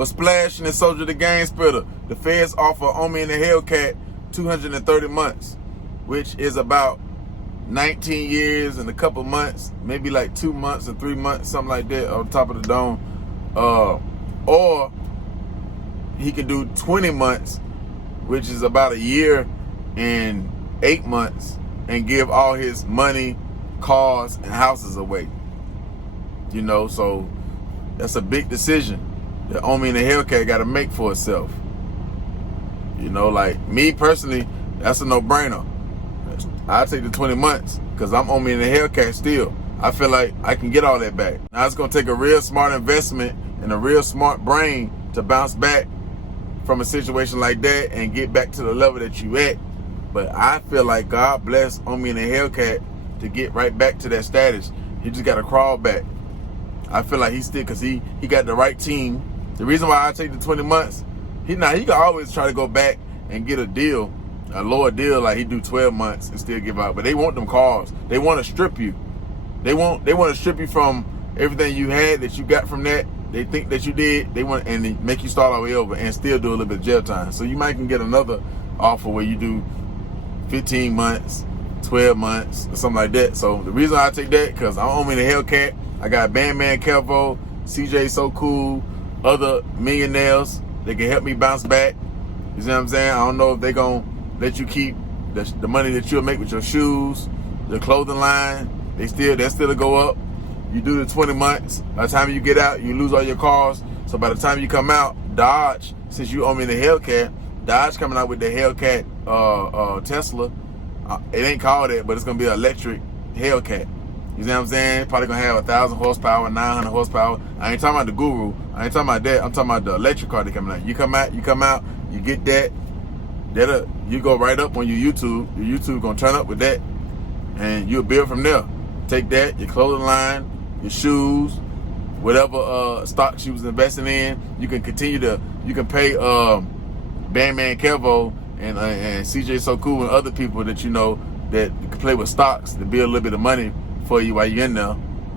was splashing and Soldier the Game Splitter. The feds offer Omi and the Hellcat 230 months, which is about 19 years and a couple months, maybe like 2 months or 3 months, something like that, on top of the dome. Or he can do 20 months, which is about a year and 8 months, and give all his money, cars, and houses away. You know, so that's a big decision that Omi and the Hellcat got to make for itself. You know, like me personally, that's a no-brainer. I take the 20 months because I'm Omi and the Hellcat still. I feel like I can get all that back. Now it's gonna take a real smart investment and a real smart brain to bounce back from a situation like that and get back to the level that you at. But I feel like God bless Omi and the Hellcat to get right back to that status. He just got to crawl back. I feel like he still, because he got the right team. The reason why I take the 20 months, he can always try to go back and get a deal, a lower deal, like he do 12 months and still give out. But they want them cars. They want to strip you. They want to strip you from everything you had that you got from that. They think that you did. They want and they make you start all the way over and still do a little bit of jail time. So you might can get another offer where you do 15 months, 12 months, or something like that. So the reason I take that, because I'm Omi and the Hellcat. I got Bandman Kelvo, CJ So Cool, other millionaires that can help me bounce back. You see what I'm saying? I don't know if they gonna let you keep the money that you'll make with your shoes, your clothing line. That's still to go up. You do the 20 months. By the time you get out, you lose all your cars. So by the time you come out, Dodge, since you owe me the Hellcat, Dodge coming out with the Hellcat Tesla. It ain't called that, but it's gonna be an electric Hellcat. You see what I'm saying? Probably gonna have 1,000 horsepower, 900 horsepower. I ain't talking about the Guru. I ain't talking about that. I'm talking about the electric car that coming out. You come out, you get that. You go right up on your YouTube. Your YouTube gonna turn up with that, and you'll build from there. Take that, your clothing line, your shoes, whatever stocks you was investing in. You can you can pay Bandman Kelvo and CJ So Cool and other people that you know that can play with stocks to build a little bit of money for you while you're in there.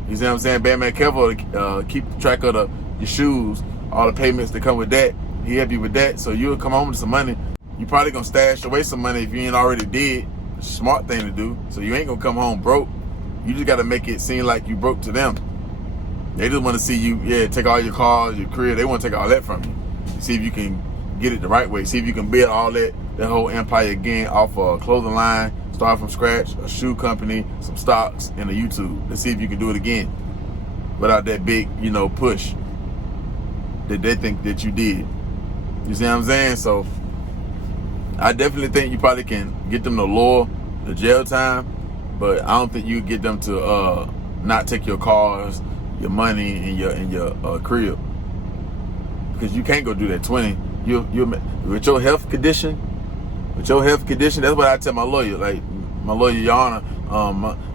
You see what I'm saying? Bandman Kelvo keep track of your shoes, all the payments that come with that. He help you with that, so you'll come home with some money. You probably gonna stash away some money if you ain't already did. Smart thing to do. So you ain't gonna come home broke. You just gotta make it seem like you broke to them. They just want to see you, take all your cars, your career. They want to take all that from you. See if you can get it the right way. See if you can build all that whole empire again off a clothing line, start from scratch, a shoe company, some stocks, and a YouTube. Let's see if you can do it again without that big, push that they think that you did. You see what I'm saying? So I definitely think you probably can get them to lower the jail time, but I don't think you get them to not take your cars, your money, and your crib, because you can't go do that 20. You with your health condition. That's what I tell my lawyer. Like my lawyer, Your Honor,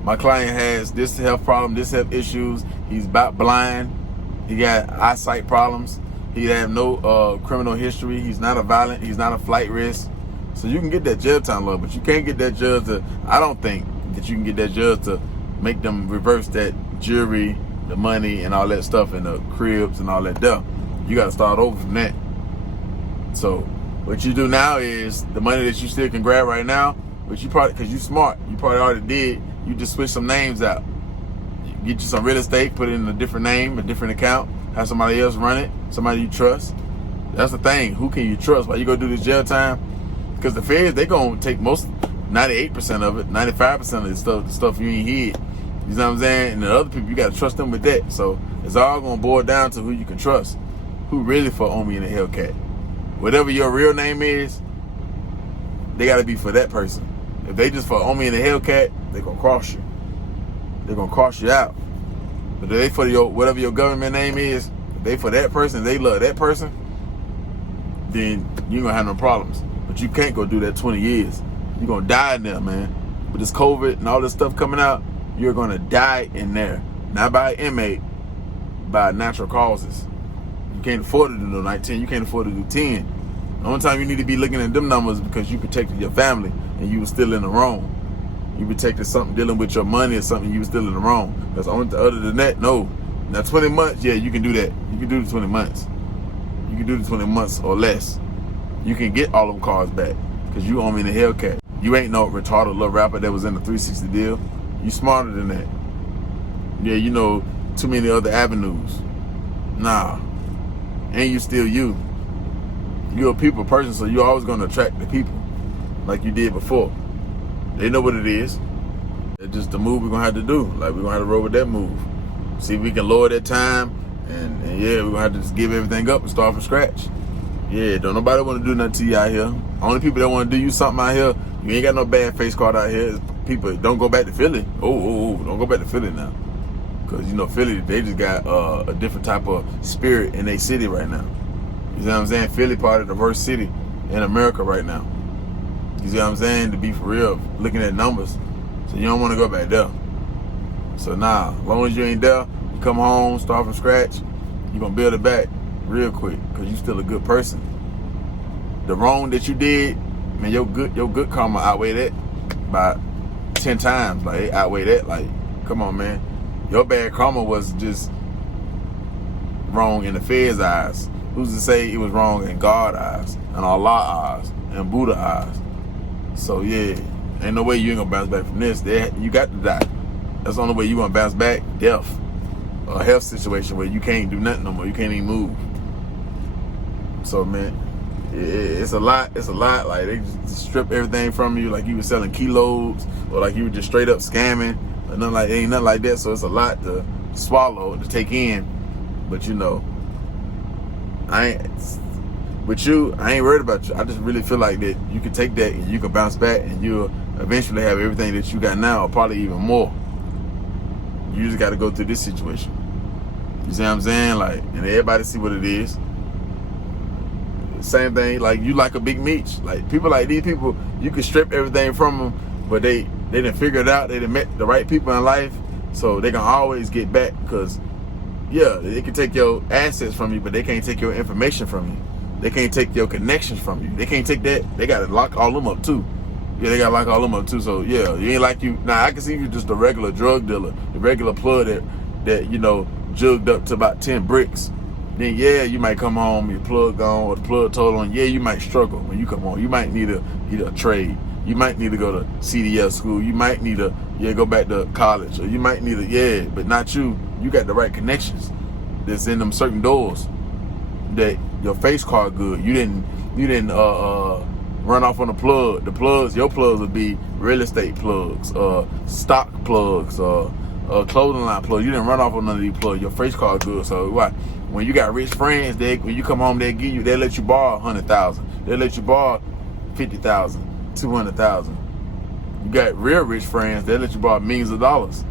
my client has this health problem, this health issues. He's about blind. He got eyesight problems. He have no criminal history. He's not a flight risk. So you can get that jail time, love, but you can't get that judge to. I don't think that you can get that judge to make them reverse that jury, the money, and all that stuff, and the cribs and all that stuff. You got to start over from that. So what you do now is the money that you still can grab right now, but you probably, because you smart, you probably already did. You just switch some names out. You get you some real estate, put it in a different name, a different account, have somebody else run it, somebody you trust. That's the thing. Who can you trust? While you go do this jail time? Because the feds, they gonna take 98% of it, 95% of the stuff you ain't hid. You know what I'm saying? And the other people, you gotta trust them with that. So it's all gonna boil down to who you can trust. Who really for Omi and the Hellcat. Whatever your real name is, they gotta be for that person. If they just for Omi and the Hellcat, they gonna cross you. They're gonna cross you out. But if they for whatever your government name is, if they for that person, they love that person, then you gonna have no problems. But you can't go do that 20 years. You're gonna die in there, man. With this COVID and all this stuff coming out, you're gonna die in there. Not by an inmate, by natural causes. You can't afford to do no 19, you can't afford to do 10. The only time you need to be looking at them numbers is because you protected your family and you were still in the wrong. You protected something dealing with your money or something, you were still in the wrong. Because other than that, no. Now 20 months, yeah, you can do that. You can do the 20 months. You can do the 20 months or less, you can get all them cars back because you owe me the Hellcat. You ain't no retarded little rapper that was in the 360 deal. You smarter than that. Yeah, you know too many other avenues. Nah. And you still you. You're a people person, so you're always going to attract the people like you did before. They know what it is. It's just the move we're going to have to do. Like, we're going to have to roll with that move. See if we can lower that time. And yeah, we're going to have to just give everything up and start from scratch. Yeah, don't nobody want to do nothing to you out here. Only people that want to do you something out here, you ain't got no bad face card out here. It's people, don't go back to Philly. Don't go back to Philly now. Because, you know, Philly, they just got a different type of spirit in their city right now. You see what I'm saying? Philly part of the worst city in America right now. You see what I'm saying? To be for real, looking at numbers. So you don't want to go back there. So nah, as long as you ain't there, you come home, start from scratch, you're going to build it back real quick because you still a good person. The wrong that you did, man, your good karma outweigh that by 10 times. Like, it outweigh that. Like, come on, man. Your bad karma was just wrong in the Fed's eyes. Who's to say it was wrong in God's eyes, and Allah eyes, and Buddha eyes? So yeah, ain't no way you ain't gonna bounce back from this. You got to die. That's the only way you gonna bounce back. Death, a health situation where you can't do nothing no more. You can't even move. So man, it's a lot. It's a lot. Like, they just strip everything from you, like you were selling kilos, or like you were just straight up scamming, or nothing like ain't nothing like that. So it's a lot to swallow, to take in. But you know, I ain't worried about you. I just really feel like that you can take that and you can bounce back, and you'll eventually have everything that you got now, or probably even more. You just got to go through this situation. You see what I'm saying? Like, and everybody see what it is. Same thing, like, you like a big Meech. Like, people like these people, you can strip everything from them, but they didn't figure it out. They didn't met the right people in life, so they can always get back. Because yeah, they can take your assets from you, but they can't take your information from you. They can't take your connections from you. They can't take that. They got to lock all them up too. Yeah, they got to lock all them up too. So yeah, you ain't like you. Now, I can see you just a regular drug dealer, the regular plug that you know, jugged up to about 10 bricks. Then yeah, you might come home, your plug gone, or the plug total on. Yeah, you might struggle when you come home. You might need a trade. You might need to go to CDL school. You might need to go back to college, or you might need to but not you. You got the right connections that's in them certain doors that your face card good. You didn't run off on the plug. The plugs, your plugs would be real estate plugs, stock plugs, clothing line plugs. You didn't run off on none of these plugs. Your face card good. So why? When you got rich friends, when you come home, they'll let you borrow $100,000. They'll let you borrow $50,000, $200,000. You got real rich friends, they'll let you borrow millions of dollars.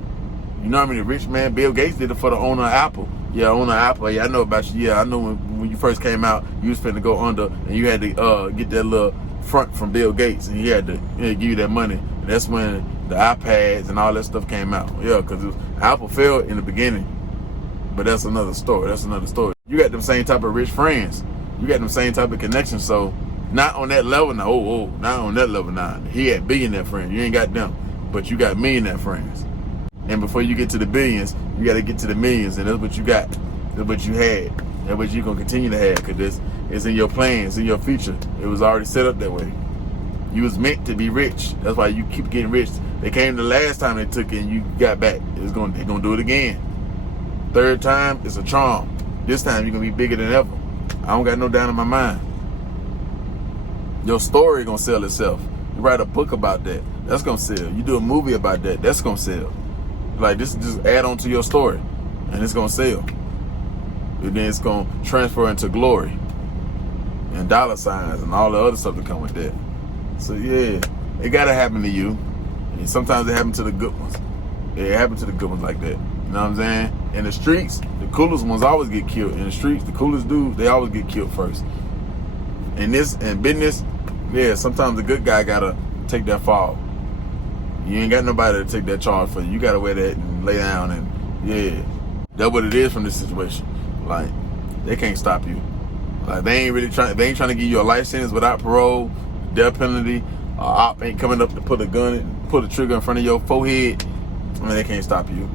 You know how many rich man? Bill Gates did it for the owner of Apple. Yeah, owner of Apple. Yeah, I know about you. Yeah, I know when you first came out, you was finna go under, and you had to get that little front from Bill Gates, and he had to give you that money. And that's when the iPads and all that stuff came out. Yeah, because Apple failed in the beginning. But that's another story. That's another story. You got them same type of rich friends. You got them same type of connections. So not on that level now. Not on that level now. He had billionaire friends. You ain't got them, but you got millionaire friends. And before you get to the billions, you got to get to the millions, and that's what you got. That's what you had. That's what you're gonna continue to have, because it's in your plans, in your future. It was already set up that way. You was meant to be rich. That's why you keep getting rich. They came the last time they took it, and you got back. They're gonna do it again. Third time, it's a charm. This time, you're gonna be bigger than ever. I don't got no doubt in my mind. Your story gonna sell itself. You write a book about that, that's gonna sell. You do a movie about that, that's gonna sell. Like, this just add on to your story, and it's gonna sell. And then it's gonna transfer into glory and dollar signs and all the other stuff that come with that. So yeah, it gotta happen to you. And sometimes it happens to the good ones. It happens to the good ones like that. You know what I'm saying? In the streets, the coolest ones always get killed. In the streets, the coolest dudes, they always get killed first. In business, yeah, sometimes the good guy gotta take that fall. You ain't got nobody to take that charge for you. You gotta wear that and lay down, and yeah, that's what it is from this situation. Like, they can't stop you. Like, they ain't trying to give you a life sentence without parole, death penalty. Op ain't coming up to put a trigger in front of your forehead. I mean, they can't stop you.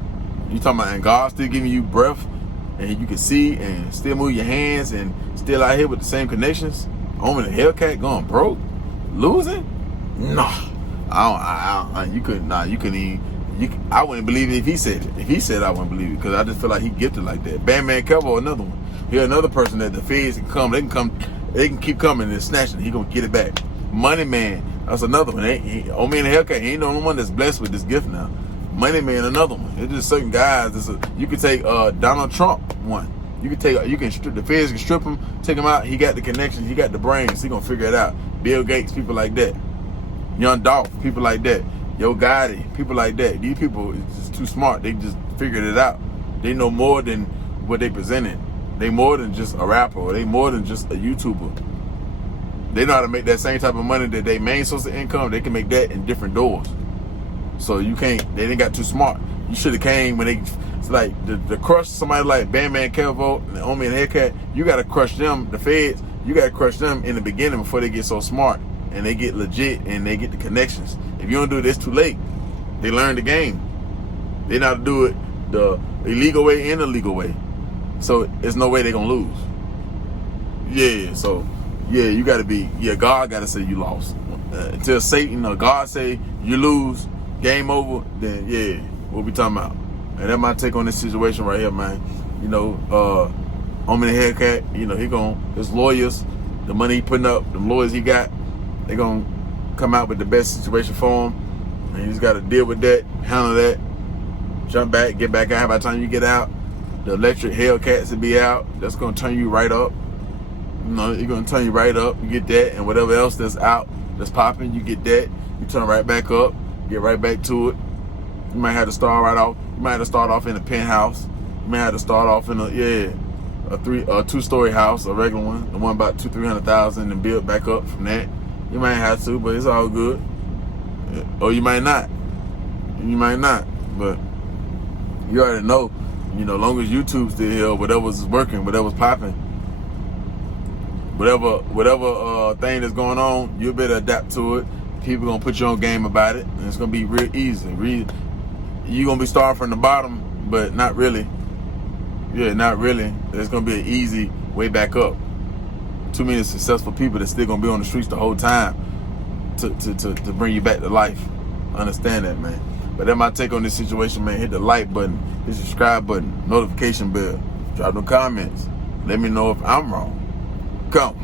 You talking about, and God still giving you breath, and you can see and still move your hands and still out here with the same connections. Owning a Hellcat, going broke, losing. Nah, you couldn't. Nah, you couldn't even. I wouldn't believe it if he said it. If he said it, I wouldn't believe it because I just feel like he gifted like that. Bandman Kevo, another one. Here, another person that the feds can come. They can keep coming and snatching. He gonna get it back. Money Man, that's another one. Me and the Hellcat, he ain't the only one that's blessed with this gift now. Money Man, another one. It's just certain guys. You could take Donald Trump one. The feds can strip him, take him out. He got the connections. He got the brains. He gonna figure it out. Bill Gates, people like that. Young Dolph, people like that. Yo Gotti, people like that. These people is just too smart. They just figured it out. They know more than what they presented. They more than just a rapper, or they more than just a YouTuber. They know how to make that same type of money that they main source of income. They can make that in different doors. So you can't. They didn't got too smart. You should have came when it's like the crush somebody like Bandman Kevo and Omi and Hellcat. You got to crush them. The feds. You got to crush them in the beginning before they get so smart and they get legit and they get the connections. If you don't do this, too late. They learn the game. They know how to do it the illegal way and the legal way. So there's no way they're gonna lose. Yeah. So yeah, you got to be. Yeah, God got to say you lost. Until Satan or God say you lose, game over. Then yeah, what we talking about? And that's my take on this situation right here, man. You know, Omi the Hellcat. You know, his lawyers, the money he putting up, the lawyers he got, they gonna come out with the best situation for him. And he's got to deal with that, handle that, jump back, get back out. By the time you get out, the electric Hellcats will be out. That's gonna turn you right up. You know, you're gonna turn you right up. You get that, and whatever else that's out, that's popping, you get that. You turn right back up, get right back to it. You might have to start right off. You might have to start off in a penthouse. You might have to start off in a two-story house, a regular one, the one about $200,000-300,000, and build back up from that. You might have to, but it's all good. Or you might not. You might not, but you already know. You know, long as YouTube's still here, whatever's working, whatever's popping, whatever thing that's going on, you better adapt to it. People gonna put you on game about it, and it's gonna be real easy. You're gonna be starting from the bottom, but not really. Yeah, not really. It's gonna be an easy way back up. Too many successful people that's still gonna be on the streets the whole time to bring you back to life. Understand that, man. But that's my take on this situation, man. Hit the like button, hit the subscribe button, notification bell, drop no comments. Let me know if I'm wrong. Come.